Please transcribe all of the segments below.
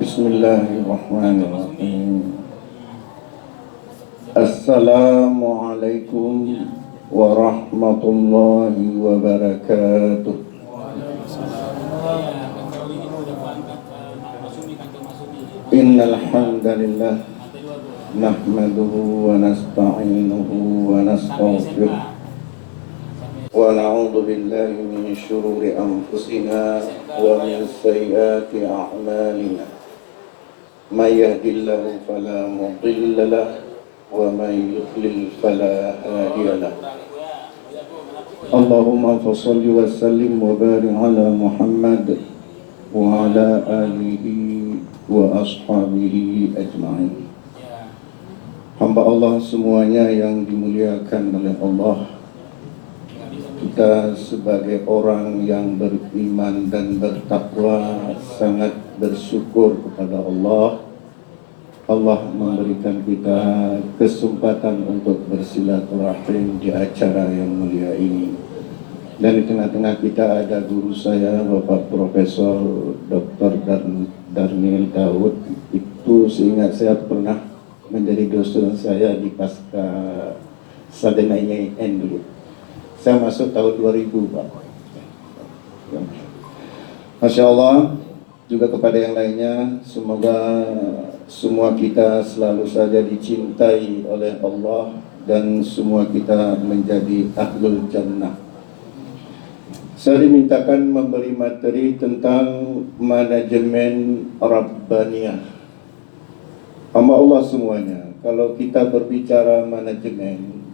Bismillahirrahmanirrahim. Assalamualaikum warahmatullahi wabarakatuh. Innal hamdalillah nahmaduhu wa nasta'inuhu wa nastaghfiruh wa na'udzu billahi min syururi anfusina wa min sayyiati a'malina. May yahdihillahu fala mudilla lahu wa may yudlil fala hadiya lahu. Allahumma shalli wa sallim wa barik ala Muhammad wa ala alihi wa ashabihi ajma'in. Hamba Allah semuanya yang dimuliakan oleh Allah, kita sebagai orang yang beriman dan bertakwa sangat bersyukur kepada Allah. Allah memberikan kita kesempatan untuk bersilaturahim di acara yang mulia ini. Dan di tengah-tengah kita ada guru saya, Bapak Profesor Dr. Darnil Daud. Itu seingat saya pernah menjadi dosen saya di pasca sarjana IAIN dulu. Saya masuk tahun 2000, Pak. Masya Allah. Juga kepada yang lainnya, semoga semua kita selalu saja dicintai oleh Allah dan semua kita menjadi ahlul jannah. Saya dimintakan memberi materi tentang manajemen Rabbaniyah. Hamba Allah semuanya, kalau kita berbicara manajemen,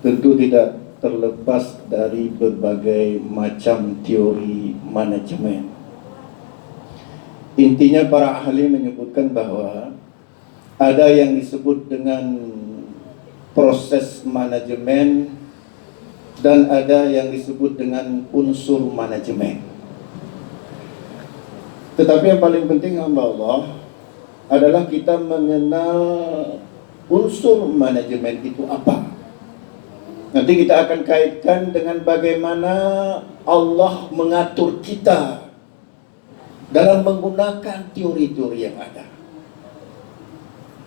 tentu tidak terlepas dari berbagai macam teori manajemen. Intinya para ahli menyebutkan bahwa ada yang disebut dengan proses manajemen dan ada yang disebut dengan unsur manajemen. Tetapi yang paling penting hamba Allah adalah kita mengenal unsur manajemen itu apa. Nanti kita akan kaitkan dengan bagaimana Allah mengatur kita dalam menggunakan teori-teori yang ada.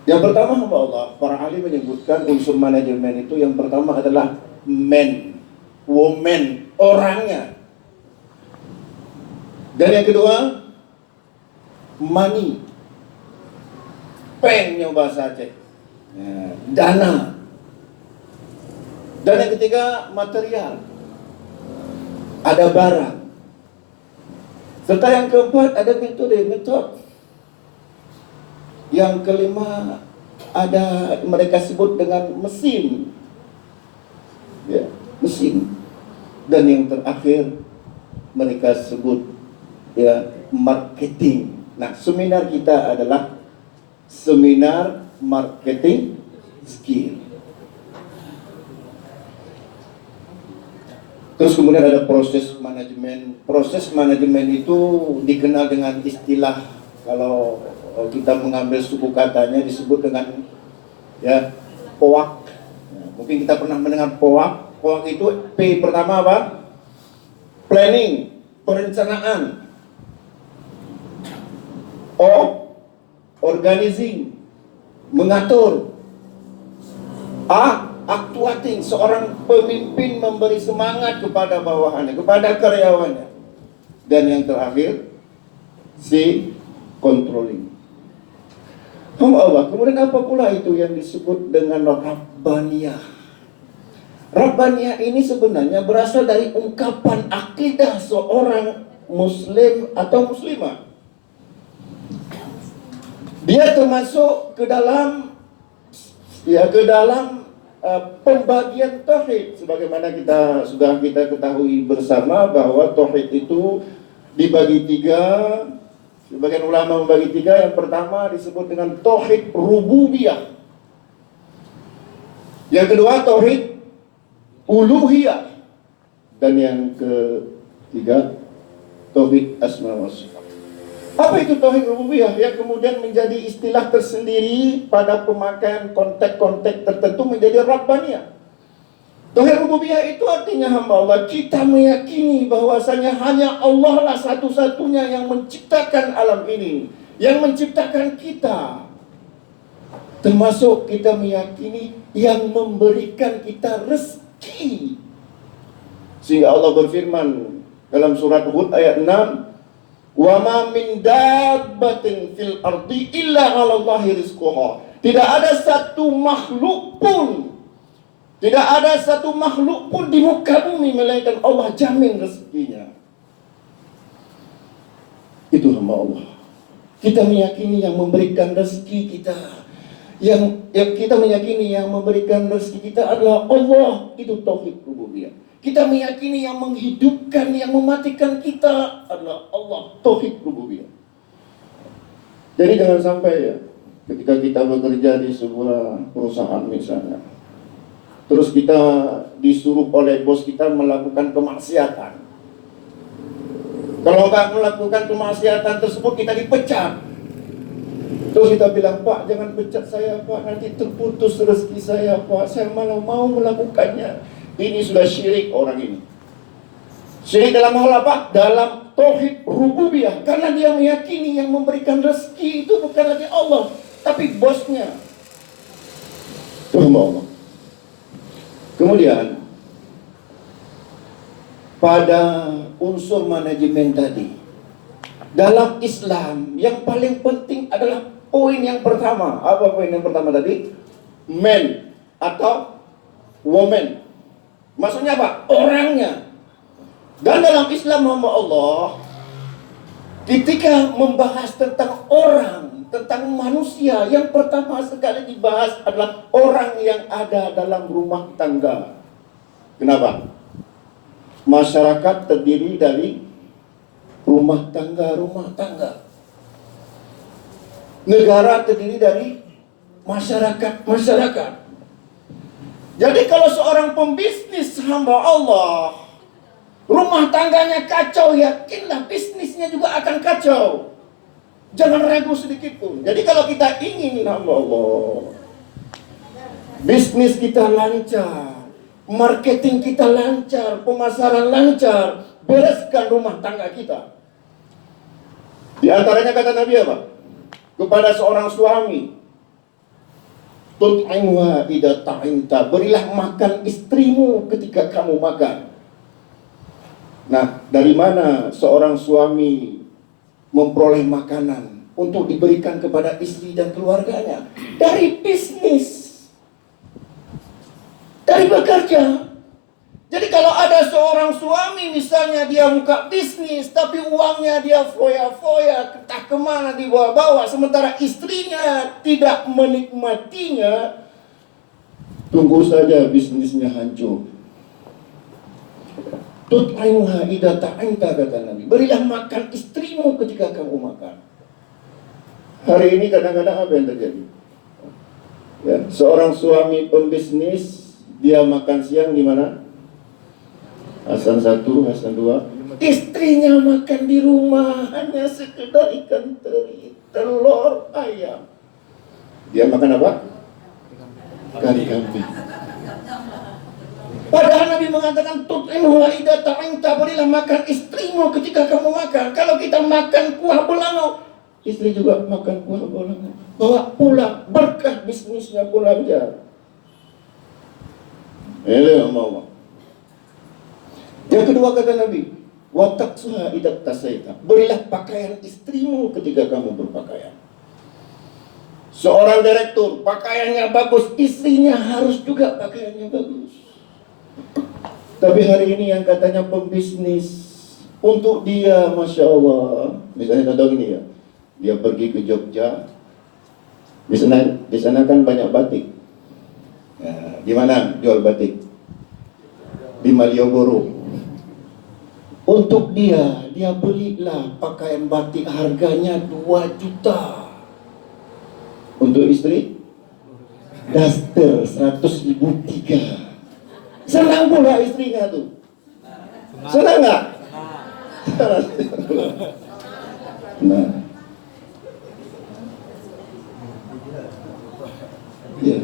Yang pertama hamba Allah, para ahli menyebutkan unsur manajemen itu yang pertama adalah man, woman, orangnya. Dan yang kedua, money, peng yang bahasa Aceh, dana. Dan yang ketiga, material, ada barang. Serta yang keempat ada metode. Yang kelima ada mereka sebut dengan mesin, ya, mesin. Dan yang terakhir mereka sebut ya marketing. Nah, seminar kita adalah seminar marketing skill. Terus kemudian ada proses manajemen. Proses manajemen itu dikenal dengan istilah, kalau kita mengambil suku katanya disebut dengan ya POAK. Mungkin kita pernah mendengar POAK. POAK itu P pertama apa? Planning, perencanaan. O, organizing, mengatur. A, actuating, seorang pemimpin memberi semangat kepada bawahannya, kepada karyawannya. Dan yang terakhir, C, controlling. Allah, kemudian apa pula itu yang disebut dengan Rabbaniyah? Rabbaniyah ini sebenarnya berasal dari ungkapan akidah seorang muslim atau muslimah. Dia termasuk ke dalam pembagian tauhid, sebagaimana sudah kita ketahui bersama bahwa tauhid itu dibagi tiga. Sebagian ulama membagi tiga. Yang pertama disebut dengan tauhid rububiyah. Yang kedua tauhid uluhiyah. Dan yang ketiga tauhid asma wa sifat. Apa itu tauhid rububiyah yang kemudian menjadi istilah tersendiri pada pemakaian konteks-konteks tertentu menjadi Rabbaniyah. Tauhid rububiyah itu artinya hamba Allah, kita meyakini bahwasanya hanya Allah lah satu-satunya yang menciptakan alam ini, yang menciptakan kita. Termasuk kita meyakini yang memberikan kita rezeki. Sehingga Allah berfirman dalam surat Hud ayat 6, "Wa ma min dabbatin fil ardi illa 'ala Allahi rizquha." Tidak ada satu makhluk pun di muka bumi melainkan Allah jamin rezekinya. Itu hamba Allah. Kita meyakini yang memberikan rezeki kita. Yang kita meyakini yang memberikan rezeki kita adalah Allah. Itu tauhid rububiyah. Kita meyakini yang menghidupkan, yang mematikan kita adalah Allah. Tauhid rububiyah. Jadi jangan sampai ya, ketika kita bekerja di sebuah perusahaan misalnya, terus kita disuruh oleh bos kita melakukan kemaksiatan. Kalau nggak melakukan kemaksiatan tersebut kita dipecat. Terus kita bilang, "Pak, jangan pecat saya, Pak, nanti terputus rezeki saya, Pak. Saya malah mau melakukannya." Ini sudah syirik orang ini. Syirik dalam hal apa? Dalam tauhid rububiyah. Karena dia meyakini yang memberikan rezeki itu bukan lagi Allah, tapi bosnya. Itu hamba Allah. Kemudian pada unsur manajemen tadi, dalam Islam yang paling penting adalah poin yang pertama. Apa poin yang pertama tadi? Man atau woman. Maksudnya apa? Orangnya. Dan dalam Islam hamba Allah, ketika membahas tentang orang, tentang manusia, yang pertama sekali dibahas adalah orang yang ada dalam rumah tangga. Kenapa? Masyarakat terdiri dari rumah tangga. Negara terdiri dari masyarakat. Jadi kalau seorang pembisnis hamba Allah, rumah tangganya kacau, yakinlah bisnisnya juga akan kacau. Jangan ragu sedikit pun. Jadi kalau kita ingin hamba Allah, bisnis kita lancar, marketing kita lancar, pemasaran lancar, bereskan rumah tangga kita. Di antaranya kata Nabi apa? Kepada seorang suami, tut'imha idza ta'inta, berilah makan istrimu ketika kamu makan. Nah, dari mana seorang suami memperoleh makanan untuk diberikan kepada istri dan keluarganya? Dari bisnis, dari bekerja. Jadi kalau ada seorang suami misalnya dia buka bisnis, tapi uangnya dia foya-foya, entah kemana dibawa-bawa, sementara istrinya tidak menikmatinya, tunggu saja bisnisnya hancur. Tut'imha idza ta'inta, kata Nabi. Berilah makan istrimu ketika kamu makan. Hari ini kadang-kadang apa yang terjadi? Ya, seorang suami pembisnis, dia makan siang di mana? Hasan 1, Hasan 2. Istrinya makan di rumah hanya sekedar ikan teri, telur, ayam. Dia makan apa? Kari kambing. Padahal Nabi mengatakan tut'imha idza ta'inta, berilah makan istrimu ketika kamu makan. Kalau kita makan kuah belangau, istri juga makan kuah belangau. Bawa pulang, berkah bisnisnya pulang aja. Allah. Yang kedua kata Nabi, wa taqsuha idza tasaita, berilah pakaian istrimu ketika kamu berpakaian. Seorang direktur pakaiannya bagus, istrinya harus juga pakaiannya bagus. Tapi hari ini yang katanya pembisnis, untuk dia Masya Allah, misalnya contoh gini ya, dia pergi ke Jogja, di sana kan banyak batik. Nah, di mana jual batik? Di Malioboro. Untuk dia belilah pakaian batik harganya 2 juta. Untuk istri, daster 100.000 3. Senang pula istrinya tuh. Senang nggak? Nah, ya.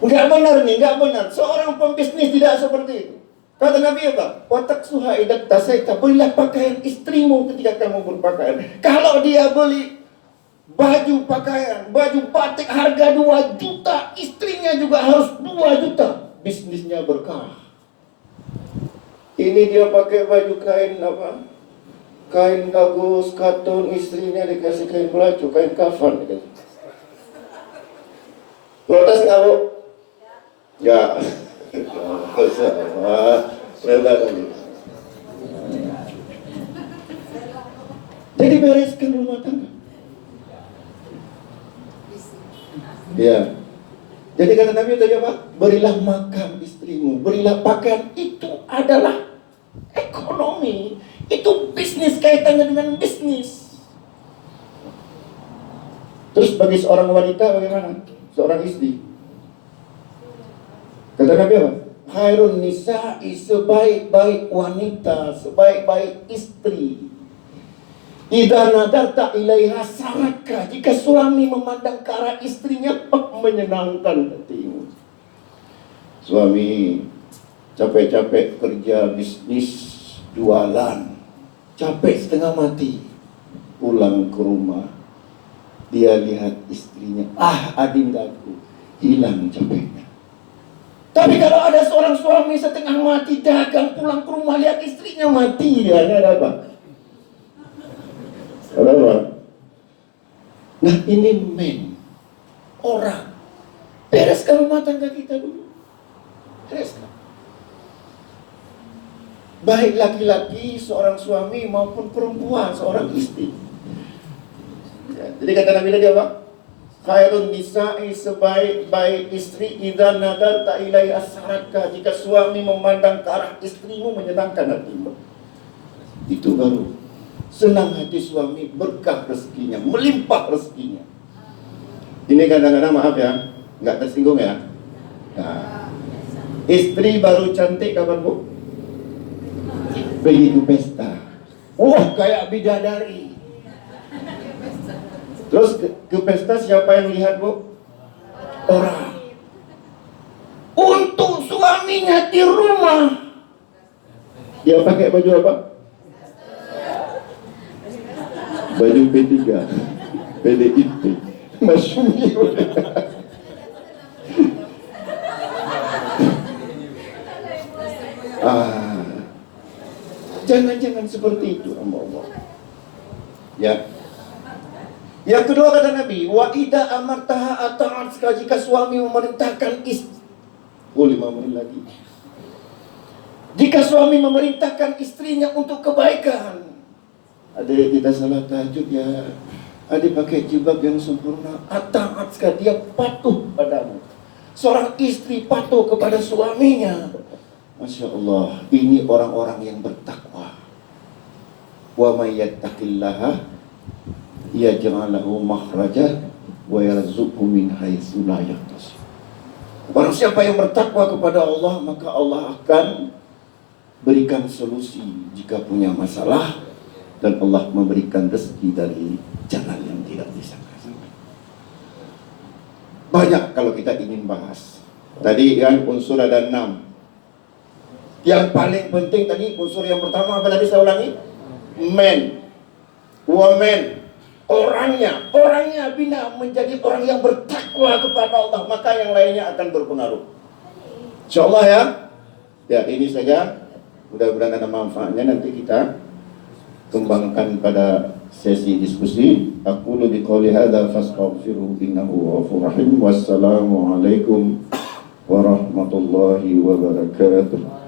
Nggak benar nih, nggak benar. Seorang pembisnis tidak seperti itu. Kata Nabi apa? Watak suha idat tasaita, belilah pakaian istrimu ketika kamu berpakaian. Kalau dia beli Baju pakaian, baju batik harga 2 juta, istrinya juga harus 2 juta. Bisnisnya berkah. Ini dia pakai baju kain apa? Kain bagus, katun, istrinya dikasih kain belacu, kain kafan dikasih. Protes nggak, Bu? Ya. Jadi bereskan rumah tangga. Ya. Jadi kata Nabi tadi apa? Berilah makan istrimu, berilah pakaian. Itu adalah ekonomi. Itu bisnis, kaitannya dengan bisnis. Terus bagi seorang wanita bagaimana? Seorang istri. Kata Nabi apa? Khairun nisa'i, sebaik-baik wanita, sebaik-baik istri. Idza nadarta ilaiha saraka, jika suami memandang ke arah istrinya, menyenangkan hatimu. Suami capek-capek kerja bisnis, jualan, capek setengah mati, pulang ke rumah, dia lihat istrinya, adindaku, hilang capeknya. Tapi kalau ada seorang suami setengah mati dagang, pulang ke rumah lihat istrinya mati, dia ada apa? Apa? Nah ini orang. Bereskan rumah tangga kita dulu. Bereskan. Baik laki-laki, seorang suami maupun perempuan, seorang istri. Ya, jadi kata Nabi tadi apa? Khairun nisa'i, sebaik-baik istri, idza nadarta ilaiha saraka, jika suami memandang ke arah istrimu, menyenangkan hatimu. Itu baru senang hati suami, berkah rezekinya, melimpah rezekinya. Ini kadang-kadang maaf ya, nggak tersinggung ya. Nah, istri baru cantik kapan, Bu? Begitu pesta. Wah, kayak bidadari. Terus ke pesta siapa yang lihat, Bu? Orang. Untuk suaminya di rumah, dia pakai baju apa? Baju P3, PDIP, Masyumi. Jangan-jangan seperti itu, Allah. Ya. Yang kedua kata Nabi, wa idza amartaha ata'at, jika suami memerintahkan istri. 5 menit lagi. Jika suami memerintahkan istrinya untuk kebaikan. Adik kita salat tahajud ya, adik pakai jilbab yang sempurna, ataat sekali, dia patuh padamu. Seorang istri patuh kepada suaminya. Masya Allah, ini orang-orang yang bertakwa. Wa may yattaqillaha yaj'al lahu makhraja wa yarzuqhu min haitsu la yahtasib. Barang siapa yang bertakwa kepada Allah, maka Allah akan berikan solusi jika punya masalah. Dan Allah memberikan rezeki dari jalan yang tidak disangka-sangka. Banyak kalau kita ingin bahas. Tadi kan unsur ada 6. Yang paling penting tadi unsur yang pertama apa tadi saya ulangi? Man, woman, orangnya bina menjadi orang yang bertakwa kepada Allah, maka yang lainnya akan berpengaruh. Insyaallah ya. Ya ini saja. Mudah-mudahan ada manfaatnya, nanti kita kembangkan pada sesi diskusi. Aku lu biqauli hadza fastaghfiru innahu ghafurur rahim. Wassalamualaikum warahmatullahi wabarakatuh.